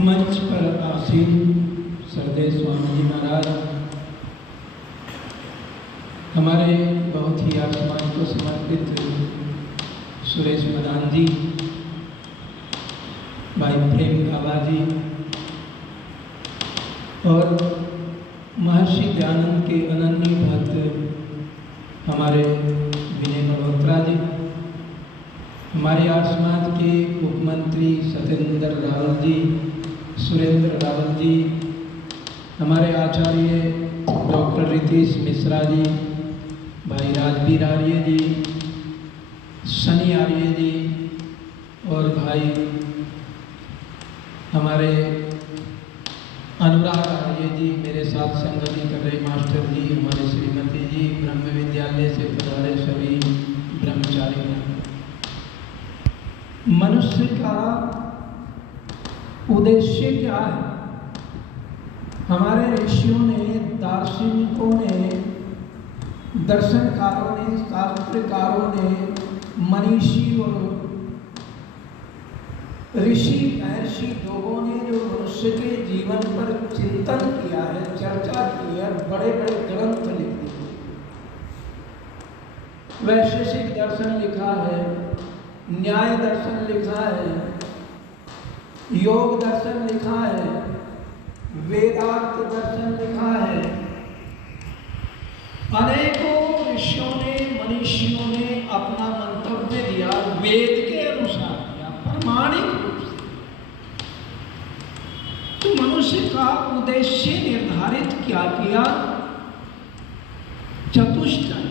मंच पर आसीन सरदेव स्वामी जी महाराज, हमारे बहुत ही आसमान को समर्पित सुरेश मदान जी, भाई प्रेम काबा जी और महर्षि दयानंद के अनन्य भक्त हमारे विनय मल्होत्रा जी, हमारे आसमान के मुख्यमंत्री सत्येंद्र रावल जी, सुरेंद्र रावल जी, हमारे आचार्य डॉक्टर रितेश मिश्रा जी, भाई राजवीर आर्य जी, शनि आर्य जी और भाई हमारे अनुराग आर्य जी, मेरे साथ संगति कर रहे मास्टर जी, हमारे श्रीमती जी, ब्रह्म विद्यालय से पधारे सभी ब्रह्मचारी। मनुष्य का उद्देश्य क्या है? हमारे ऋषियों ने, दार्शनिकों ने, दर्शनकारों ने, शास्त्रकारों ने, मनीषी और ऋषि महर्षि लोगों ने जो मनुष्य के जीवन पर चिंतन किया है, चर्चा की है, बड़े बड़े ग्रंथ लिखे। वैशेषिक दर्शन लिखा है, न्याय दर्शन लिखा है, योग दर्शन लिखा है, वेदांत दर्शन लिखा है। अनेकों ऋषियों ने, मनीषियों ने अपना मंतव्य दिया, वेद के अनुसार दिया, प्रामाणिक रूप से। तो मनुष्य का उद्देश्य निर्धारित क्या किया? चतुष्टय,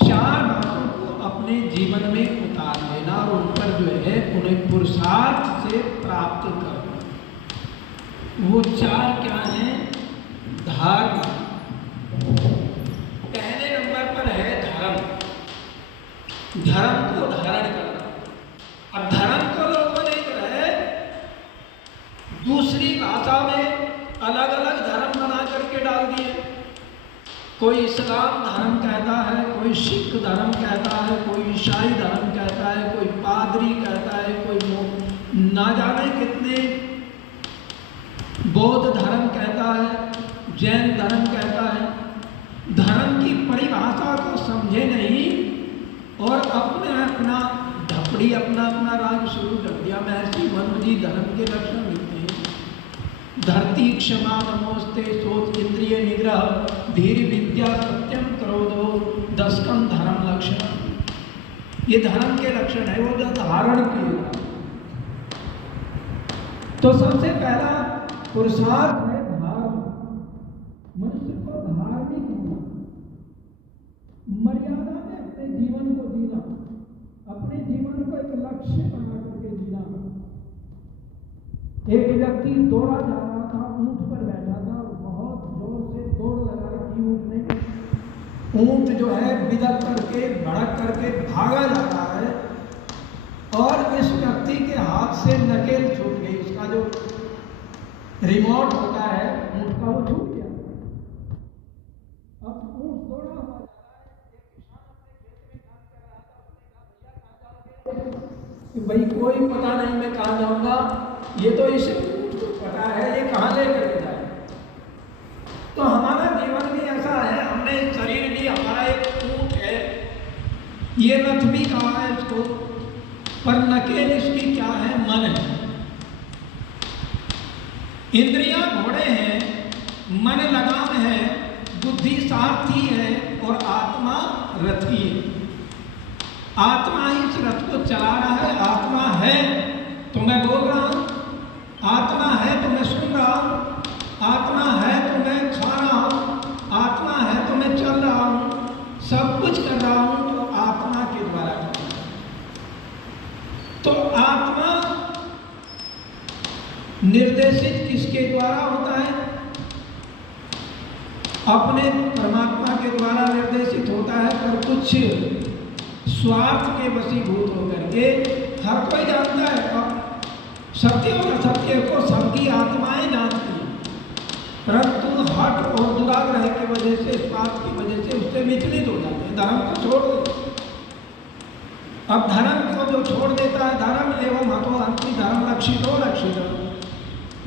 चार बातों को अपने जीवन में उतार लेना और उन पर जो है उन्हें पुरुषार्थ से प्राप्त करना। वो चार क्या हैं? धर्म, पहले नंबर पर है धर्म, धर्म को धारण करना। अब धर्म को लोगों ने जो है दूसरी भाषा में अलग अलग धर्म बना करके डाल दिए। कोई इस्लाम धर्म कहता है, कोई सिख धर्म कहता है, कोई ईसाई धर्म कहता है, कोई पादरी कहता है, कोई ना जाने कितने बौद्ध धर्म कहता है, जैन धर्म कहता है। धर्म की परिभाषा को समझे नहीं और अपने अपना धपड़ी, अपना अपना राग शुरू कर दिया। महर्षि मनु जी धर्म के लक्षण लिखते हैं, धरती क्षमा नमोस्ते सोच इंद्रिय निग्रह धीर विद्या सत्यम क्रोधो दशकम धर्म लक्षण। ये धर्म के लक्षण है, वो जो धारण किए। तो सबसे पहला पुरुषार्थ है धर्म। मनुष्य को धार्मिक होना, मर्यादा में अपने जीवन को जीना, अपने जीवन को एक लक्ष्य बना करके जीना। एक व्यक्ति दौड़ा जा रहा था, ऊंट पर बैठा था, बहुत जोर से दौड़ लगा रखी ऊंट ने। ऊंट जो है बिदक करके, भड़क करके भागा जा रहा है और इस व्यक्ति के हाथ से नकेल छूट गई। उसका जो रिमोट होता है ऊंट का, वो छूट गया। अब ऊंट दौड़ा हुआ जा रहा है। एक किसान अपने खेत में काम कर रहा था, उसने कहा भैया कहाँ जाओगे? भाई कोई पता नहीं मैं कहाँ जाऊंगा, ये तो इसे पता है ये कहाँ लेकर जाए। तो हमारा जीवन भी ऐसा है, हमने शरीर भी हमारा एक ऊंट है, ये रथ भी कहा है इसको, पर नकेल इसकी क्या है? मन है। इंद्रियां घोड़े हैं, मन लगाम है, बुद्धि सारथी है और आत्मा रथी है। आत्मा ही इस रथ को चला रहा है। आत्मा है तो मैं बोल रहा हूं, आत्मा है तो मैं सुन रहा हूं, आत्मा है तो मैं खा रहा हूं, आत्मा है तो मैं चल रहा हूं, सब कुछ कर रहा हूं तो आत्मा के द्वारा कर रहा हूं। तो आत्मा निर्देशित किसके द्वारा होता है? अपने परमात्मा के द्वारा निर्देशित होता है, पर कुछ स्वार्थ के वशीभूत होकर के हर कोई जानता है। सत्य और असत्य को सबकी आत्माएं जानती हैं, परंतु हट और दुराग्रह की वजह से, इस बात की वजह से उससे विचलित हो जाते हैं, धर्म को छोड़ देते। अब धर्म को जो छोड़ देता है, धर्म एवं हतो हंति धर्म रक्षितो रक्षित,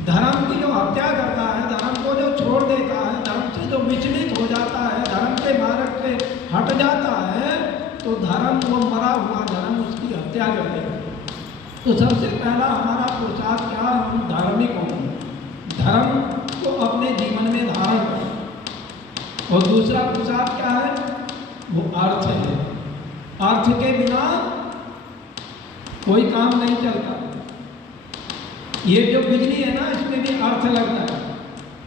धर्म की जो हत्या करता है, धर्म को जो छोड़ देता है, धर्म से जो विचलित हो जाता है, धर्म के मार्ग पे हट जाता है, तो धर्म वो मरा हुआ धर्म उसकी हत्या कर देगा। तो सबसे पहला हमारा पुरुषार्थ क्या, हम धार्मिक हों, धर्म को अपने जीवन में धारण करें। और दूसरा पुरुषार्थ क्या है, वो अर्थ है। अर्थ के बिना कोई काम नहीं चलता। ये जो बिजली है ना, इसमें भी अर्थ लगता है।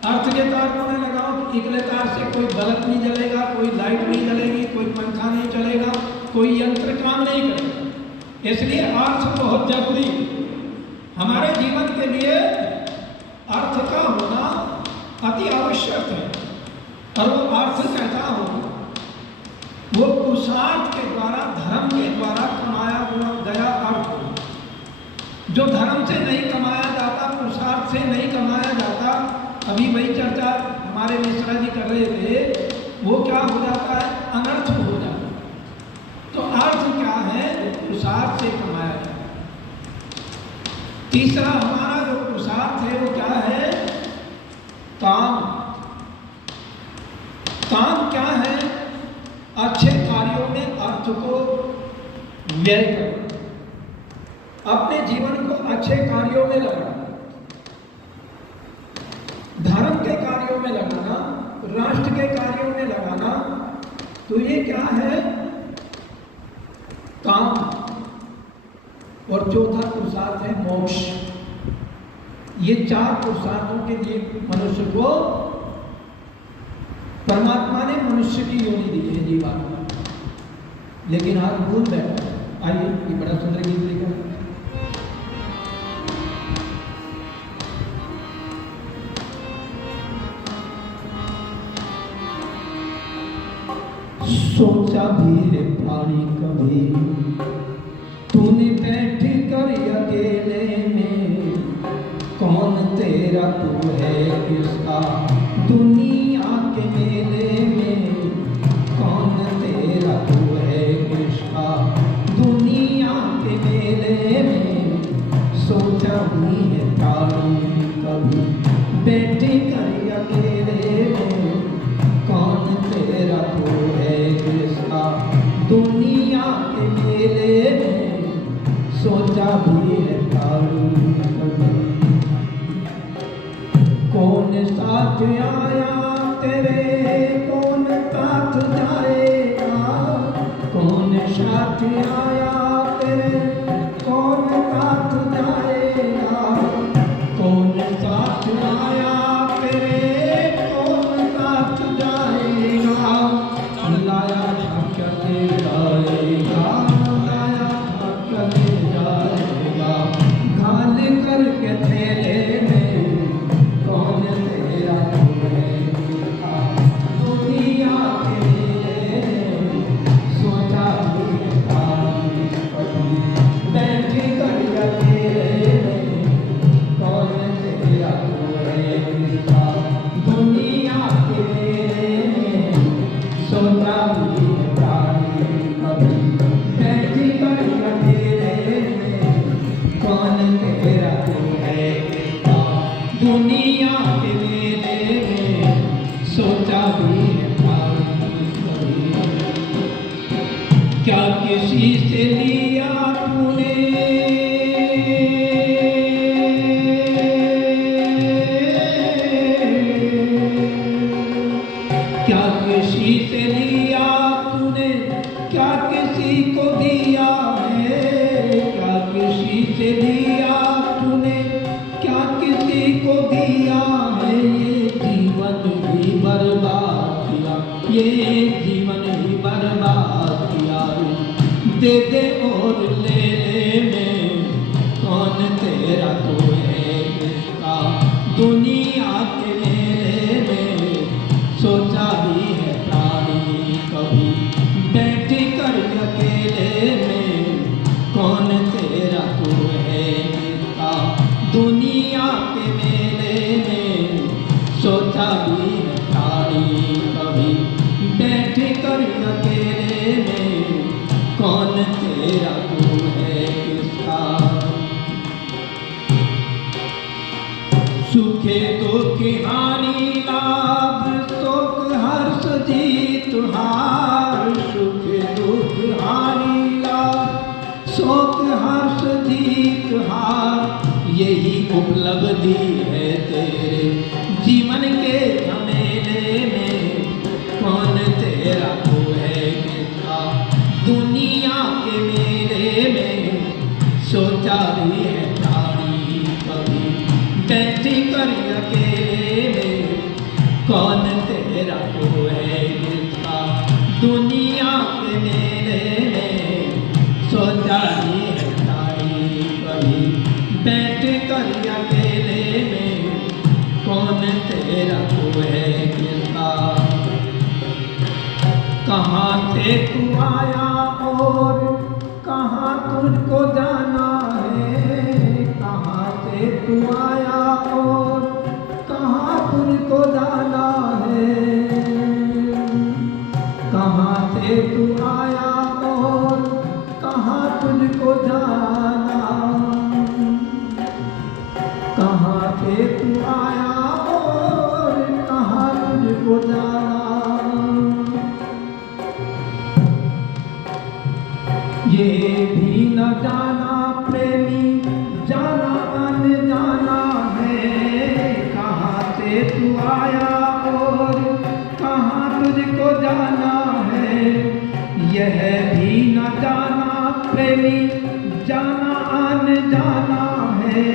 अर्थ के तार को नहीं लगाओ तो इकले तार से कोई बल्ब नहीं जलेगा, कोई लाइट नहीं जलेगी, कोई पंखा नहीं चलेगा, कोई यंत्र काम नहीं करेगा। इसलिए अर्थ बहुत जरूरी है हमारे जीवन के लिए। अर्थ का होना अति आवश्यक है। और वो अर्थ कैसा होगा, वो पुरुषार्थ के द्वारा, धर्म के द्वारा कमाया गया अर्थ हो। जो धर्म से नहीं कमाया जाता, पुरुषार्थ से नहीं कमाया जाता, अभी वही चर्चा हमारे मिश्रा जी कर रहे थे, वो क्या हो जाता है, अनर्थ हो जाता है। तो अर्थ क्या है, पुरुषार्थ से कमाया जाता है। तीसरा हमारा जो पुरुषार्थ है वो क्या है, काम। काम क्या है, अच्छे कार्यों में अर्थ को व्यय करना, अपने जीवन को अच्छे कार्यों में लगाना, धर्म के कार्यों में लगाना, राष्ट्र के कार्यों में लगाना। तो ये क्या है, काम। और चौथा पुरुषार्थ है मोक्ष। ये चार पुरुषार्थों के लिए मनुष्य को परमात्मा ने मनुष्य की योनि दी है जीवात्मा, लेकिन आज भूल बैठा है। आइए ये बड़ा सुंदर गीत लेकर, सोचा भी है प्राणी कभी तूने बैठ कर अकेले में, कौन तेरा तू है किसका दुनिया के मेले में, कौन तेरा तू है किसका दुनिया के मेले में। सोचा भी है प्राणी कभी बैठ कर अकेले में, कौन तेरा तू है किसका दुनिया के मेले में। सोचा भी है प्राणी कभी, कौन साथ आया तेरे, कौन साथ जाएगा, कौन साथ आया तेरे, कौन साथ जाएगा, कौन साथ आया तेरे, कौन साथ जाएगा। लाया भाग्य ले जाएगा, लाया भाग्य ले जाएगा, घाल करके थैले में, कौन तेरा तू है किसका दुनिया के मेले। सोचा भी प्राणी कभी बैठ कर अकेले में, कौन तेरा तू है किसका दुनिया के मेले। सोचा भी प्राणी कभी बैठ कर अकेले में, कौन तेरा तू है किसका दुनिया के मेले में। सोचा भी है प्राणी कभी, क्या किसी से लिया तूने, क्या किसी से लिया तूने, क्या किसी को दिया है, क्या किसी से लिया तूने, क्या किसी को दिया है। ये जीवन ही बर्बाद किया, ये जीवन ही बर्बाद किया। दे दे और ले ले में, कौन तेरा तू है किसका दुनिया के मेले में। सोचा भी है प्राणी कभी बैठ कर अकेले में, कौन तेरा तू है किसका दुनिया के मेले में। सोचा भी है प्राणी कभी बैठ कर अकेले में, कौन तेरा शोक हर्ष जीत हार यही उपलब्धि है तेरे जीवन के झमेले में। कौन तेरा तू है किसका दुनिया के मेले में। सोचा भी है तारी कभी बैठी कर अकेले में। कौन तेरा तू है किसका दुनिया के मेले में। सोचा भी है तारी कभी बैठ कर अकेले में। कौन तेरा तू है किसका। कहाँ से तू आया और कहाँ तुझको जाना है। कहाँ से तू आया और कहाँ तुझको जाना है। कहाँ से तू आया और कहाँ तुझको जाना। कहाँ से तू आया और कहाँ तुझको जाना। ये भी न जाना प्रेमी जाना अनजाना है। कहाँ से तू आया और कहाँ तुझको जाना है। यह भी न जाना प्रेमी जाना अनजाना है।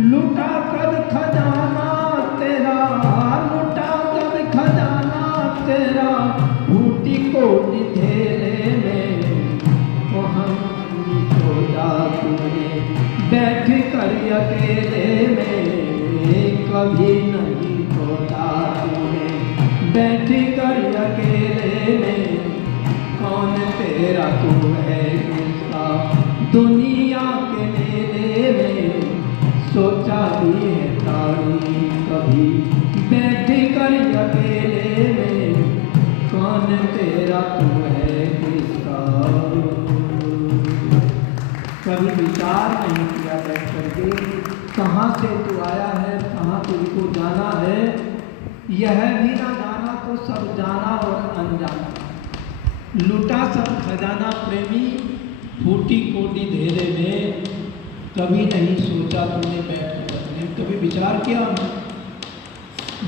लुटा कर खजाना तेरा लुटा कर खजाना तेरा फूटी को ढेले में। बैठ कर अकेले में कभी नहीं खोता तूने। बैठ कर अकेले में कौन तेरा तू है किसका दुनिया के मेले में। सोचा भी है तारी कभी बैठ कर अकेले में। कौन तेरा तू है किसका। कभी विचार नहीं किया बैठ करके कहाँ से तू आया है कहाँ तुझको जाना है। यह भी ना जाना तो सब जाना और अनजाना। लुटा सब खजाना प्रेमी फूटी कोटी धेरे में। कभी नहीं सोचा तूने बैठ कर कभी विचार किया।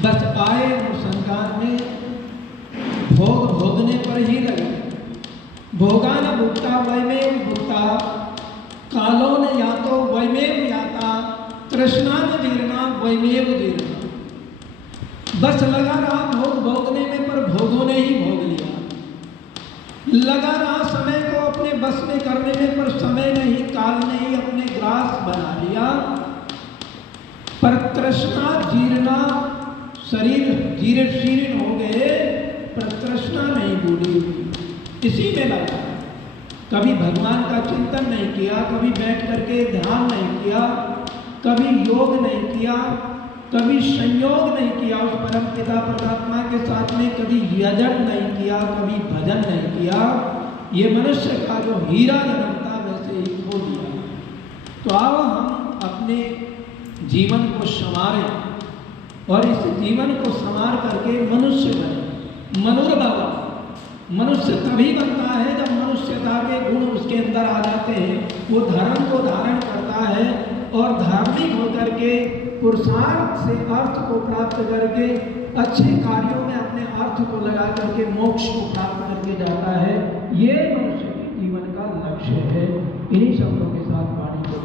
बस आए वो संसार में भोग भोगने पर ही लगे। भोगा न भुगता वैमेव भुगता कालो न यातो वैमेव याता। तृष्णा न जीर्णा वैमेव जीर्णा। बस लगा रहा भोग भोगने में पर भोगों ने ही भोग लिया। लगा रहा समय को अपने बस में करने में पर समय ने ही काल ने ही अपने ग्रास बना लिया। पर तृष्णा जीर्णा शरीर जीर्ण शीर्ण हो गए पर तृष्णा नहीं भूली हुई इसी में लगा। कभी भगवान का चिंतन नहीं किया, कभी बैठ करके ध्यान नहीं किया, कभी योग नहीं किया, कभी संयोग नहीं किया उस परम पिता परमात्मा के साथ में, कभी यजन नहीं किया, कभी भजन नहीं किया। ये मनुष्य का जो हीरा जन्मता वैसे ही खो दिया। तो आओ हम अपने जीवन को संवारें और इस जीवन को संवार करके मनुष्य बने। मनुर्भव मनुष्य तभी बनता है जब मनुष्यता के गुण उसके अंदर आ जाते हैं। वो धर्म को धारण करता है और धार्मिक होकर के पुरुषार्थ से अर्थ को प्राप्त करके अच्छे कार्यों में अपने अर्थ को लगा करके मोक्ष को प्राप्त करके जाता है। ये मनुष्य के जीवन का लक्ष्य है। इन्हीं शब्दों के साथ वाणी को